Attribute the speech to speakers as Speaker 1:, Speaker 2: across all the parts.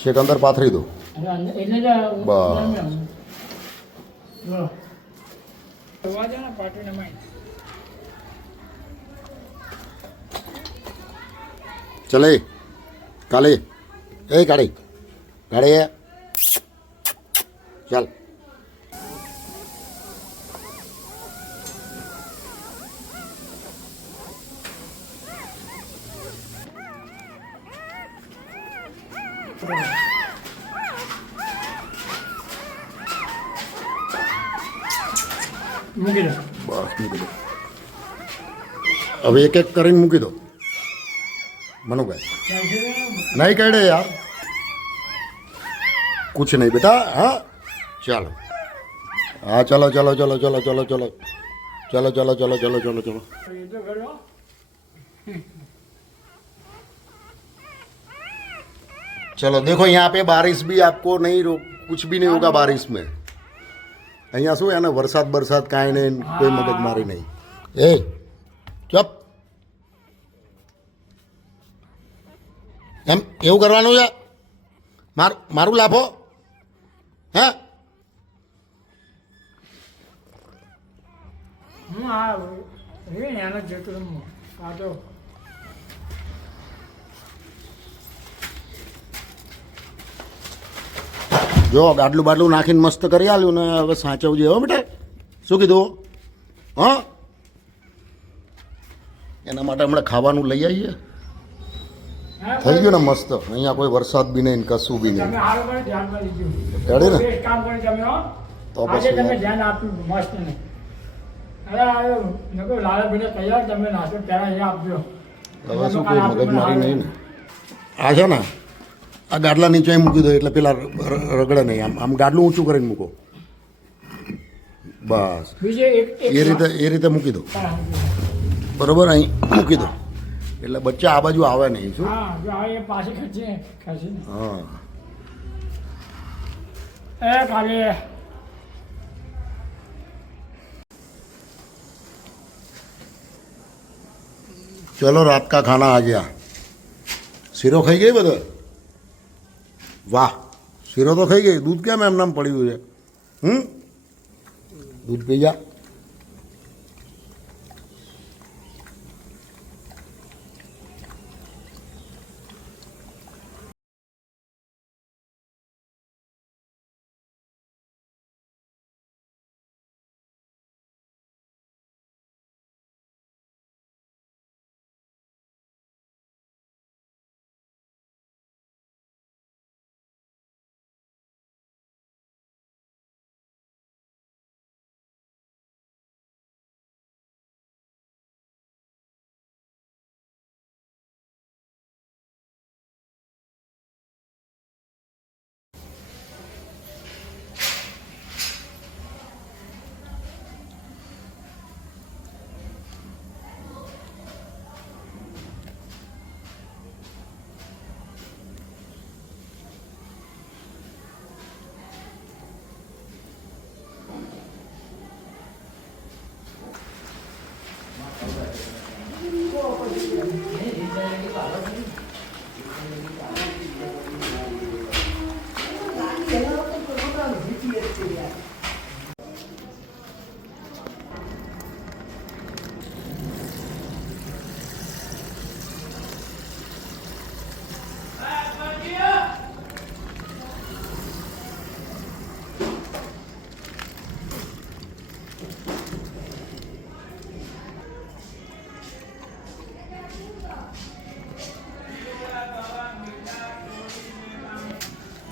Speaker 1: છેક અંદર પાથરી દો. ચલે. કાલે. એ કાળી. કાળી ચાલ.
Speaker 2: મૂકી દો
Speaker 1: બસ મૂકી દો હવે એક એક કરીને મૂકી દો મનુભાઈ
Speaker 2: ચાલશે ને?
Speaker 1: नहीं कह रहे यार कुछ नहीं बेटा हाँ चलो हाँ चलो चलो चलो चलो चलो चलो चलो चलो चलो चलो चलो चलो
Speaker 2: એ તો કરો
Speaker 1: चलो देखो यहाँ पे बारिश भी आपको नहीं रो कुछ भी नहीं होगा बारिश में અહીંયા શું એને વરસાદ બરસાદ કાંઈ નહીં કોઈ મગજમારી નહીં. એ ચપ. એમ એવું કરવાનું છે? માર મારું લાભો? હે?
Speaker 2: હું આ રે ને આનો જેટલો કાઢો
Speaker 1: જો આટલું બાટલું નાખીને મસ્ત કરી આલ્યું ને હવે સાચવજે હો બેટા. શું કીધું? હા? એના માટે હમણાં ખાવાનું લઈ આવીએ થઈ ગયું ને મસ્ત? અહીંયા કોઈ વરસાદ બી નહીં કશું બી નહીં. ચડે ને. તો પછી હવે શું કોઈ મગજમારી નહીં ને? આ છે ને આ ગાડલા નીચે મૂકી દો એટલે પેલા રગડે નહીં. આમ આમ ગાડલું ઊંચું કરીને મૂકો. બસ. એ રીતે એ રીતે મૂકી દો. બરોબર? અહીં મૂકી દો. એટલે બચ્ચા આ બાજુ આવે નહીં શું?
Speaker 2: હા
Speaker 1: ચલો રાત કા ખાના આ ગયા. શીરો ખાઈ ગઈ બધો? વાહ, શીરો તો ખાઈ ગઈ. દૂધ કેમ એમ નામ પડ્યું છે? હમ? દૂધ પી જા.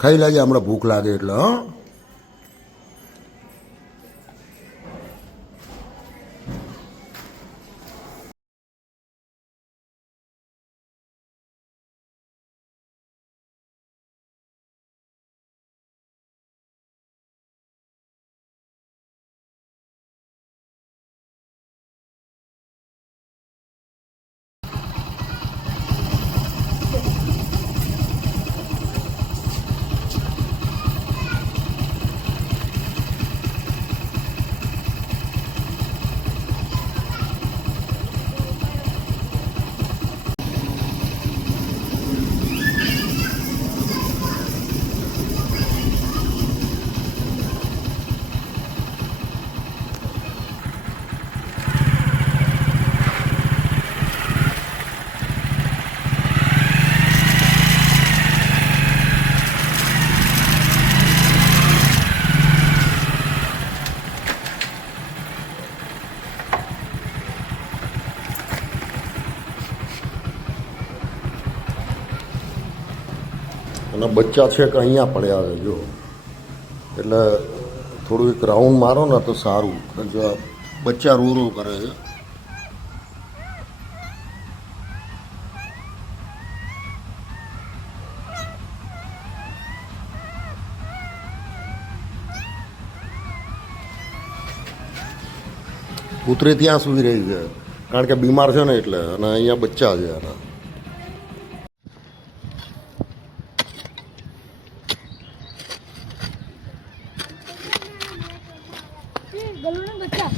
Speaker 1: ખાઈ લાગે હમણાં ભૂખ લાગે એટલે હં? અને બચ્ચા છે કે અહીંયા પડ્યા છે, જો. એટલે થોડું એક રાઉન્ડ મારો ને તો સારું. કે બચ્ચા રૂ રૂ કરે છે. કૂતરી ત્યાં સુઈ રહી છે. કારણ કે બીમાર છે ને એટલે, અને અહીંયા બચ્ચા છે એના
Speaker 3: ગલુના બચ્ચા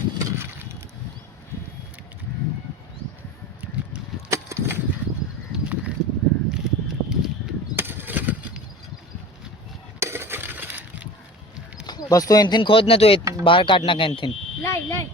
Speaker 4: બસ તું એનથી ખોદ ને તો બહાર કાઢ નાખ એનથી
Speaker 3: લાઈ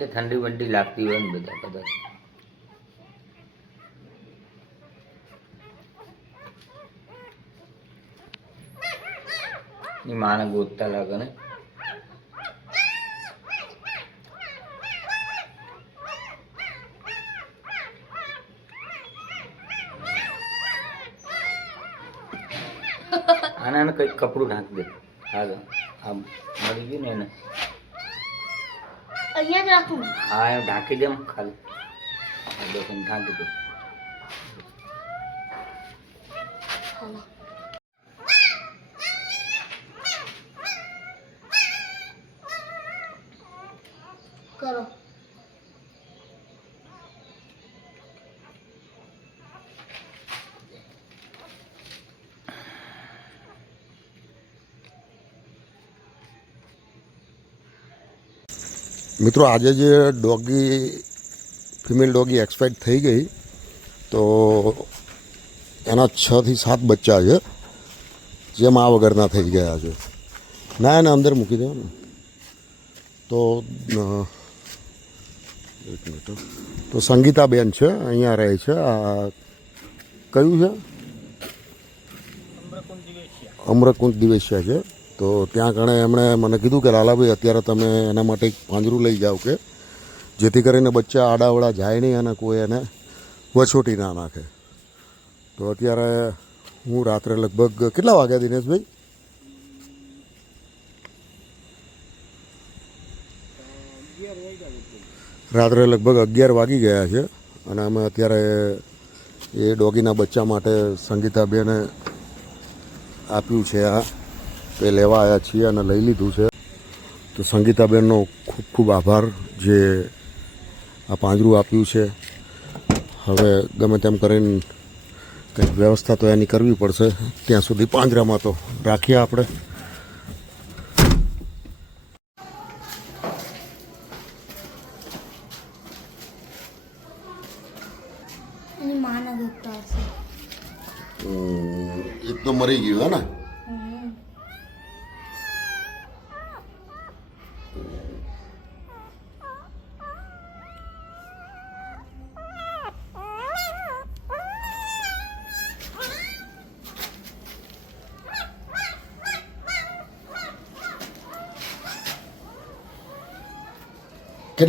Speaker 5: એટલે ઠંડી બંડી લાગતી હોય ને બધા કદાચ. ની માને ગોતતા લાગે ને. આને આને કંઈક કપડું ઢાંકી દે. આગળ આમ મળી ગયું ને એને.
Speaker 3: અહીંયા જ રાખું.
Speaker 5: હા એમ ઢાંકી દેમ ખાલી. ઢાંકી દે
Speaker 3: કરો
Speaker 1: મિત્રો આજે જે ડોગી ફિમેલ ડોગી એક્સપાયર થઈ ગઈ તો એના છથી સાત બચ્ચા છે જે મા વગરના થઈ ગયા છે ના એને અંદર મૂકી દો ને તો અ, એક મિનિટ હો. તો સંગીતાબેન છે અહીંયા રહે છે આ કયું છે અમરકુંજ દિવેશિયા છે તો ત્યાં કણે એમણે મને કીધું કે, લાલાભાઈ, અત્યારે તમે એના માટે એક પાંજરું લઈ જાઓ કે, જેથી કરીને બચ્ચા આડાવડા જાય નહીં અને કોઈ એને વછોટી ના નાખે. તો અત્યારે હું રાત્રે લગભગ કેટલા વાગ્યા દિનેશભાઈ? રાત્રે લગભગ અગિયાર વાગી ગયા છે અને અમે અત્યારે એ ડોગીના બચ્ચા માટે સંગીતાબેને આપ્યું છે આ તે લેવા આવ્યા છીએ અને લઈ લીધું છે. તો સંગીતાબેનનો ખૂબ ખૂબ આભાર જે આ પાંજરું આપ્યું છે. હવે ગમે તેમ કરીને કંઈક વ્યવસ્થા તો એની કરવી પડશે. ત્યાં સુધી પાંજરામાં તો રાખીએ આપણે. એક તો મરી ગયું હે ને?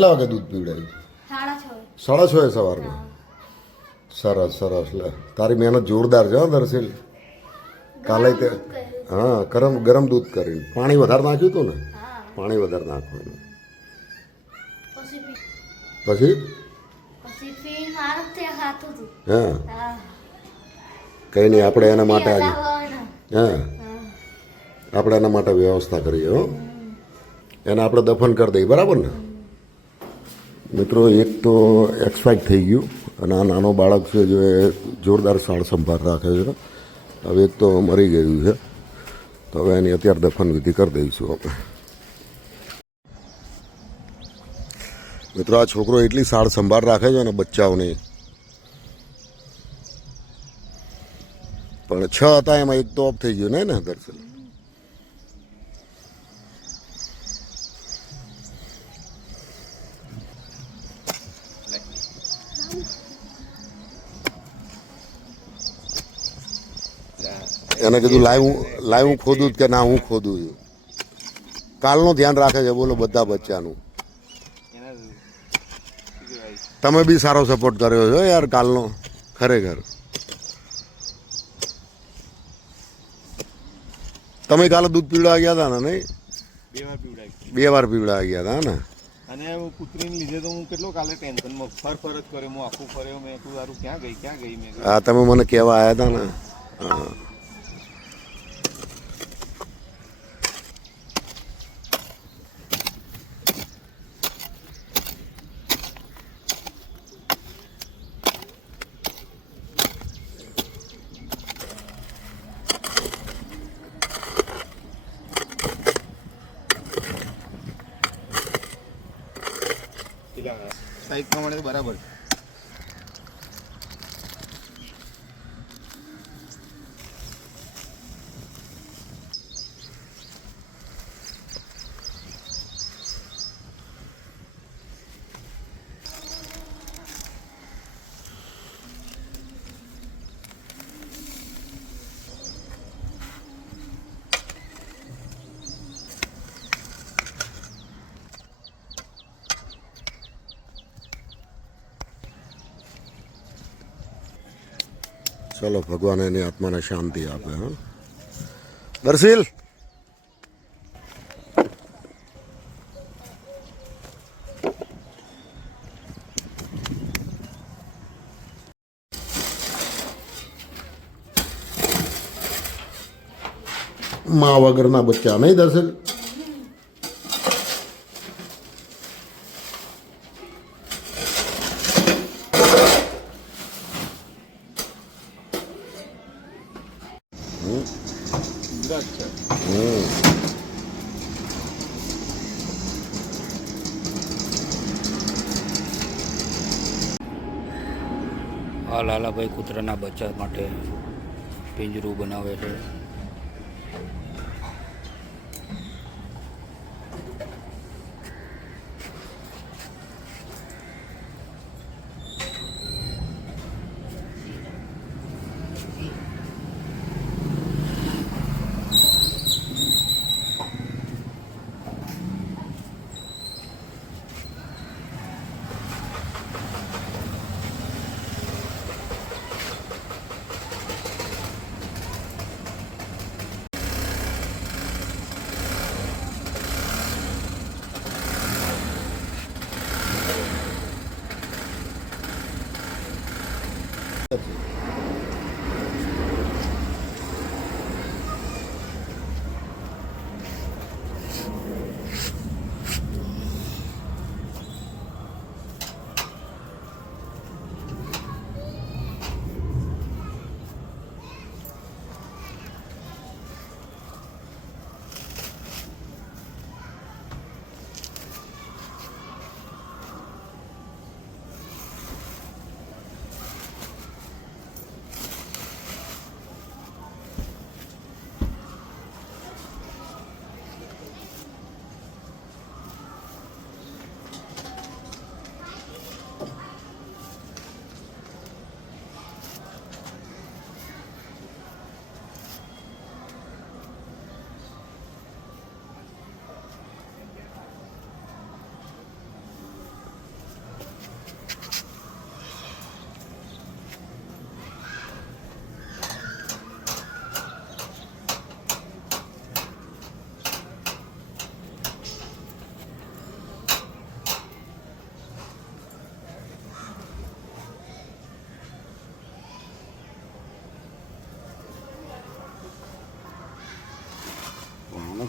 Speaker 1: કેટલા વાગે દૂધ પીવડાવ્યું
Speaker 3: સાડા છ.
Speaker 1: એ સવારમાં? સરસ સરસ. લે તારી મહેનત જોરદાર છે હો દર્શિલ કાલે તે હા ગરમ ગરમ દૂધ કરીને પાણી વધારે નાખ્યું હતું ને? પાણી વધારે નાખવાનું.
Speaker 3: પછી
Speaker 1: હા. કંઈ નહીં આપણે એના માટે આજે હા. આપણે એના માટે વ્યવસ્થા કરીએ હો. એને આપણે દફન કરી દઈએ બરાબર ને? મિત્રો, એક તો એક્સપાયર થઈ ગયું અને આ નાનો બાળક છે જે જોરદાર સાળ સંભાળ રાખે છે. હવે એક તો મરી ગયું છે. તો હવે એની અત્યારે દફન વિધિ કરી દઈશું આપણે. મિત્રો, આ છોકરો એટલી સાળ સંભાળ રાખે છે ને બચ્ચાઓની. પણ છ હતા એમાં એક તો ઓફ થઈ ગયું ને ને, દર્શન? એને કીધું લાઈવ લાઈવ હું ખોદું કે ના હું ખોદું છું. કાલનું ધ્યાન રાખે છે બોલો બધા બચ્ચાનું. તમે બી સારો સપોર્ટ કર્યો છો યાર કાલનો ખરેખર. તમે કાલે દૂધ પીવડા ગયા હતા ને નહીં?
Speaker 6: બે વાર પીવડાવી
Speaker 1: ગયા હતા ને?
Speaker 6: અને કૂતરીને લીધે તો હું કેટલો કાલે ટેન્શનમાં ફર ફર જ કર્યો હું આખું ફર્યો મેં તું તારું ક્યાં ગઈ ક્યાં ગઈ? મેં
Speaker 1: હા તમે મને કહેવા આવ્યા હતા ને. હા. ચલો ભગવાન એની આત્માને શાંતિ આપે હા દર્શિલ મા વગરના બચ્ચા નહીં દર્શિલ
Speaker 7: આ લાલાભાઈ કૂતરાના બચ્ચા માટે પિંજરું બનાવે છે.
Speaker 1: આને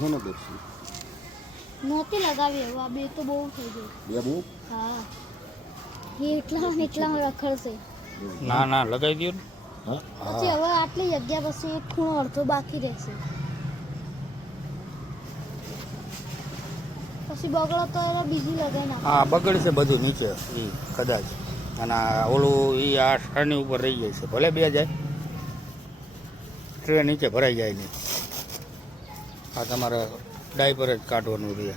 Speaker 1: છે ને દર્શન
Speaker 3: નહોતી લગાવી એવું આ બે તો બહુ થઈ ગયું.
Speaker 1: બે બહુ?
Speaker 3: હા. એ એટલા ને એટલામાં રખડશે.
Speaker 7: ના ના લગાવી દો ને.
Speaker 3: પછી હવે આટલી જગ્યા પછી એક ખૂણો અડધો બાકી રહેશે. પછી બગડો તો એને બીજી લગાવી નાખો
Speaker 7: હા બગડશે બધું નીચે. એ કદાચ. અને ઓલું એ આ સ્થળની ઉપર રહી જાય છે. ભલે બે જાય. ટ્રેન નીચે ભરાઈ જાય નહીં આ તમારે ડાયપર જ કાઢવાનું રહે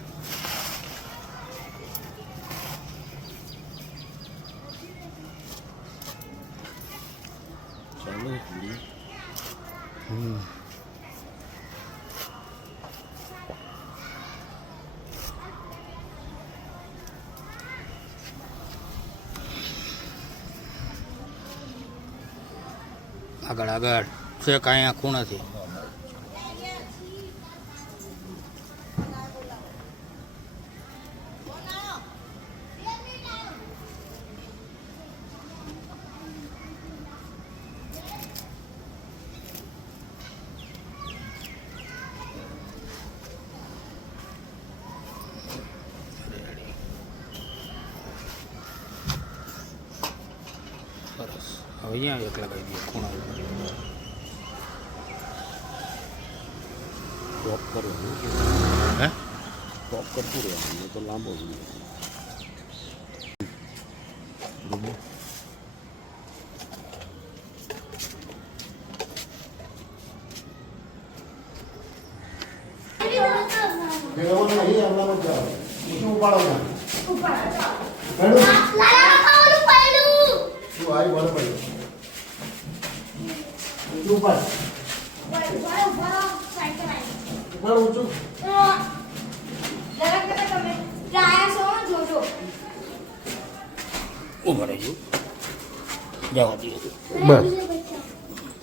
Speaker 7: આગળ આગળ. છે કાંઈ આખું ખૂણાથી સરસ હવે અહીંયા
Speaker 1: ટોપ કરવાનું
Speaker 7: હે?
Speaker 1: ટોપ કરતું રહેવાનું તો લાંબો જોઈએ
Speaker 7: ઊભા રહેજો જવા દઈએ
Speaker 1: બસ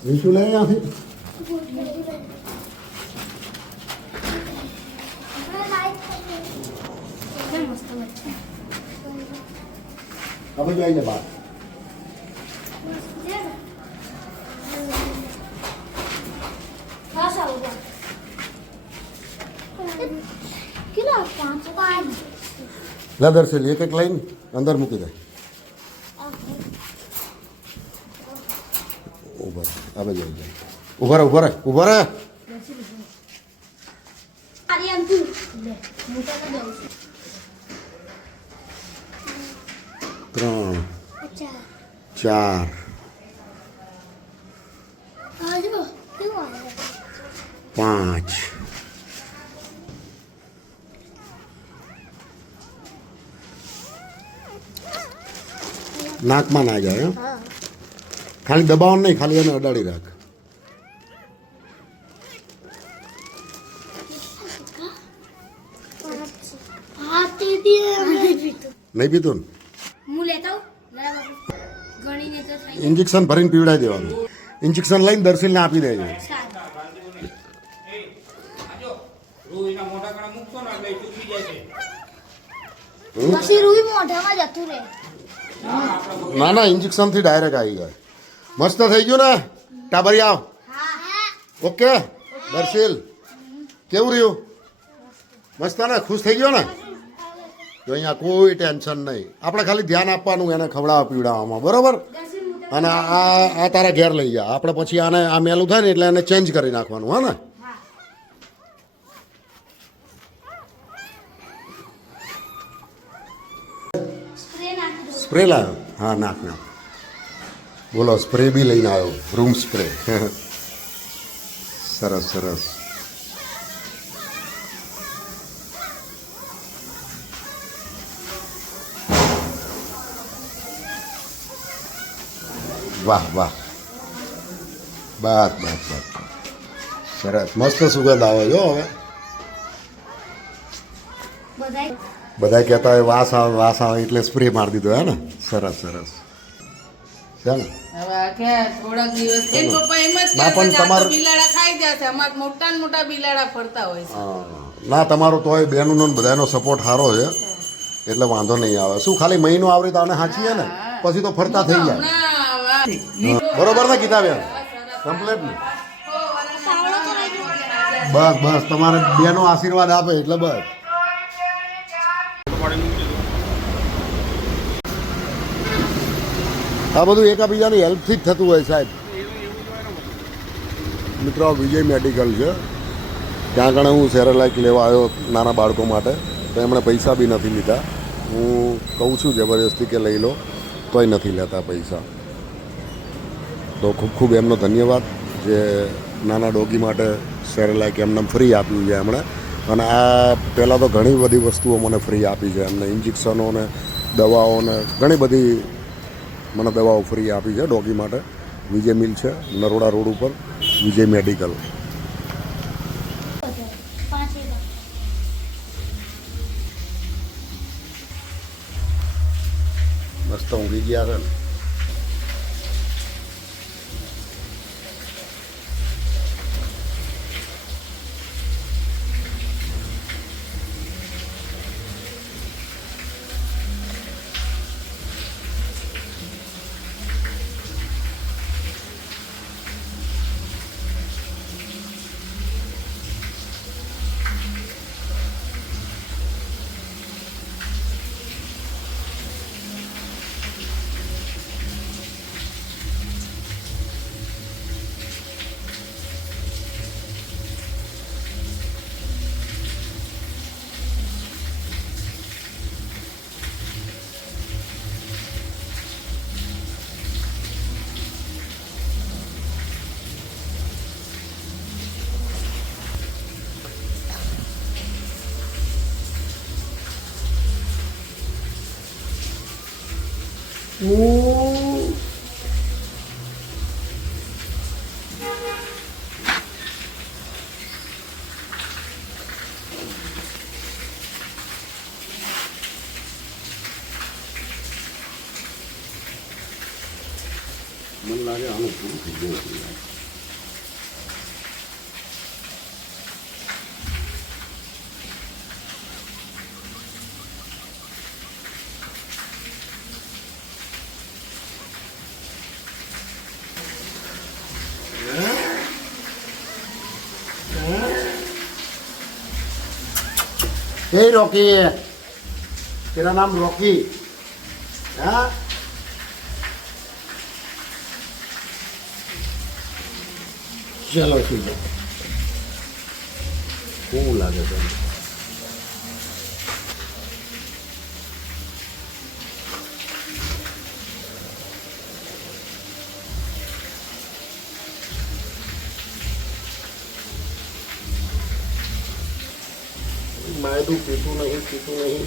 Speaker 1: વિશુ લઈ ત્યાંથી
Speaker 3: મસ્ત બચ્ચા
Speaker 1: હવે જોઈ લે બાર
Speaker 3: બસ આવું કેટલા પાંચ પાંચ
Speaker 1: લે દર્શેલ એક એક લાઈન અંદર મૂકી દે ઊભા રહે હવે આવી જાય ઊભા રહે ઊભા રહે ઊભા રહે
Speaker 3: બારી આમ તું લે હું તને દઉં છું
Speaker 1: ત્રણ
Speaker 3: અચ્છા
Speaker 1: ચાર. પાંચ. નાકમાં ના જાય? ખાલી દબાવવાનું નહીં ખાલી એને અડાડી રાખ. નહીં પીતું ને
Speaker 3: હું લેતા આવું બરાબર ગણીને તો થઈ
Speaker 1: ઇન્જેક્શન ભરીને પીવડાવી દેવાનું. ઇન્જેક્શન લઈને દર્શીલને આપી દેજો. ના ના ઇન્જેક્શનથી ડાયરેક્ટ આવી ગયા મસ્ત થઈ ગયું ને? ટાબરી આવ. ઓકે દર્શીલ. કેવું રહ્યું? મસ્ત ને? ખુશ થઈ ગયો ને? જો અહીંયા કોઈ ટેન્શન નહીં. આપણે ખાલી ધ્યાન આપવાનું એને ખવડાવવા પીવડાવવામાં. બરોબર? અને આ આ તારા ઘેર લઈ જા. આપણે પછી આને આ મેલું થાય ને એટલે એને ચેન્જ કરી નાખવાનું હા ને?
Speaker 3: સ્પ્રે
Speaker 1: લાવ્યો હા નાખ નાખ. બોલો સ્પ્રે બી લઈને આવ્યો. રૂમ સ્પ્રે સરસ સરસ. વાહ વાહ. બસ બસ બસ સરસ. મસ્ત સુગંધ આવે જો હવે.
Speaker 3: બધાય
Speaker 1: બધા કહેતા હોય વાસ આવે વાસ આવે એટલે સ્પ્રે મારી દીધો હે ને? સરસ સરસ. છે ને? તમારે-
Speaker 8: બિલાડા ખાઈ જશે અમાર મોટા ને મોટા બિલાડા ફરતા હોય છે.
Speaker 1: હા. ના તમારો તોય બેનનો બધાનો સપોર્ટ સારો છે. એટલે વાંધો નહીં આવે. શું ખાલી મહિનો આવરી તો આને હાંચીએ ને? પછી તો ફરતા થઈ જાય. બરોબર ને ગીતાબેન કમ્પ્લેટ ને બસ બસ તમારે બેનો આશીર્વાદ આપે એટલે બસ. આ બધું એકાબીજાની હેલ્પથી જ થતું હોય સાહેબ. મિત્રો વિજય મેડિકલ છે. ત્યાં આગળ હું સેરેલાઇક લેવા આવ્યો નાના બાળકો માટે. તો એમણે પૈસા બી નથી લીધા. હું કહું છું જબરજસ્તી કે લઈ લો. તોય નથી લેતા પૈસા. તો ખૂબ ખૂબ એમનો ધન્યવાદ જે નાના ડોગી માટે સેરેલાઇક એમને ફ્રી આપ્યું છે એમણે અને આ પહેલાં તો ઘણી બધી વસ્તુઓ મને ફ્રી આપી છે. એમને ઇન્જેક્શનો ને દવાઓ ને ઘણી બધી મને દવાઓ ફ્રી આપી છે ડોગી માટે. વિજય મિલ છે, નરોડા રોડ ઉપર, વિજય મેડિકલ. મસ્ત ઊંઘી ગયા છે ને. મને લાગે આનું પૂરું થઈ ગયું છે. है रॉकी है নাম नाम रॉकी हाँ चलो ठीक है कूल आ માયદું પીતું નહીં પીતું નહીં.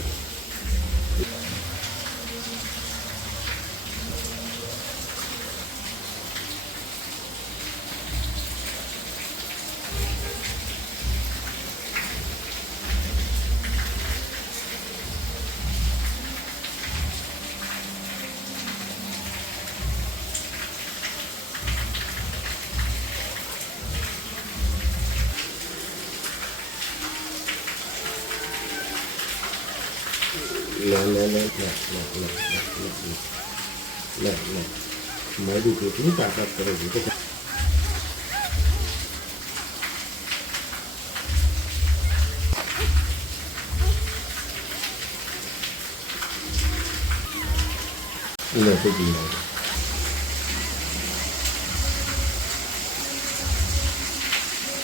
Speaker 1: કેટલી તાકાત કરે છે. તો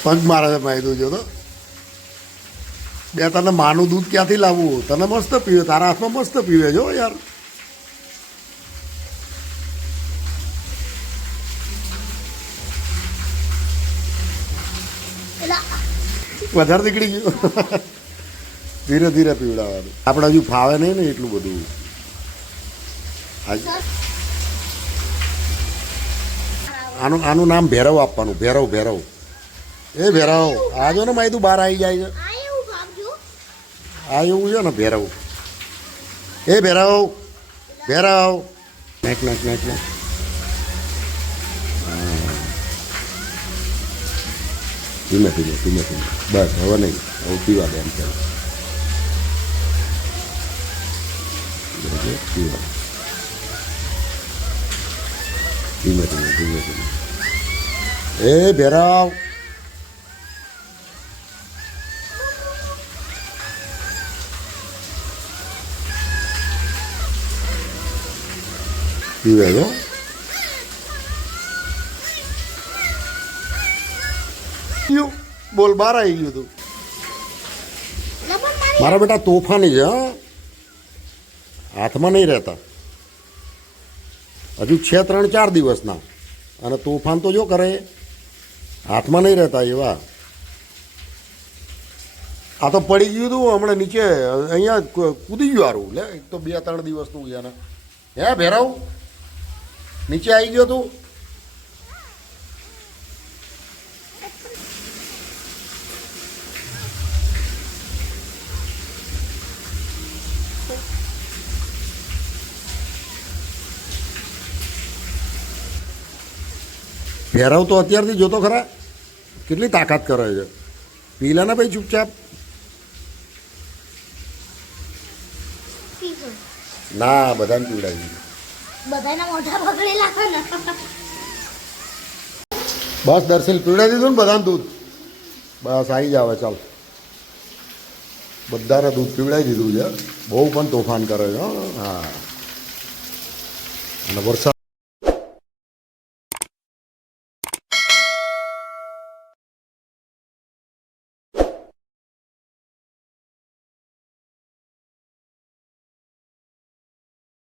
Speaker 1: પગ મારા છે જો તો. બે, તને માનું દૂધ ક્યાંથી લાવવું? તને મસ્ત પીવે, તારા હાથમાં મસ્ત પીવે જો યાર. વધારે નીકળી ગયું. ધીરે ધીરે પીવડાવવાનું. આપણે હજુ ફાવે નહીં ને એટલું બધું. આજ- આનું આનું નામ ભેરવ આપવાનું ભેરવ ભેરવ. એ ભેરવ આ જો ને માહિતી બહાર આવી જાય છે.
Speaker 3: આ એવું
Speaker 1: આ એવું છે ને ભેરવ. એ ભેરવ ભેરવ. નેક નેક નેક નેક હા. ધીમે ધીમે ધીમે ધીમે બસ હવે નહીં હવે પીવા દે એમ ચાલ પીવા ધીમે ધીમે ધીમે ધીમે એ ભેરવ પીવે બોલ, બહાર આવી ગયું તું.
Speaker 3: મારા
Speaker 1: બેટા તોફાની છે હાથમાં નહીં રહેતા. હજુ છે ત્રણ, ચાર દિવસના. અને તોફાન તો જો કરે, હાથમાં નહીં રહેતા એવા. આ તો પડી ગયું હતું હમણાં નીચે, અહીંયા કૂદી ગયું હારું, લે. એક તો બે, ત્રણ દિવસનું છે હે, ભેરાવ? નીચે આવી ગયો તું? ભેરવ તો અત્યારથી જોતો ખરા. કેટલી તાકાત કરે છે. પીલા ને ભાઈ ચૂપચાપ. ના બધાને પીવડાવી બસ દર્શન પીવડાવી દીધું ને બધાને દૂધ. બસ આવી જાવ ચાલ. બધાને દૂધ પીવડાવી દીધું છે. બહુ પણ તોફાન કરે છે હો. હા. અને વરસાદ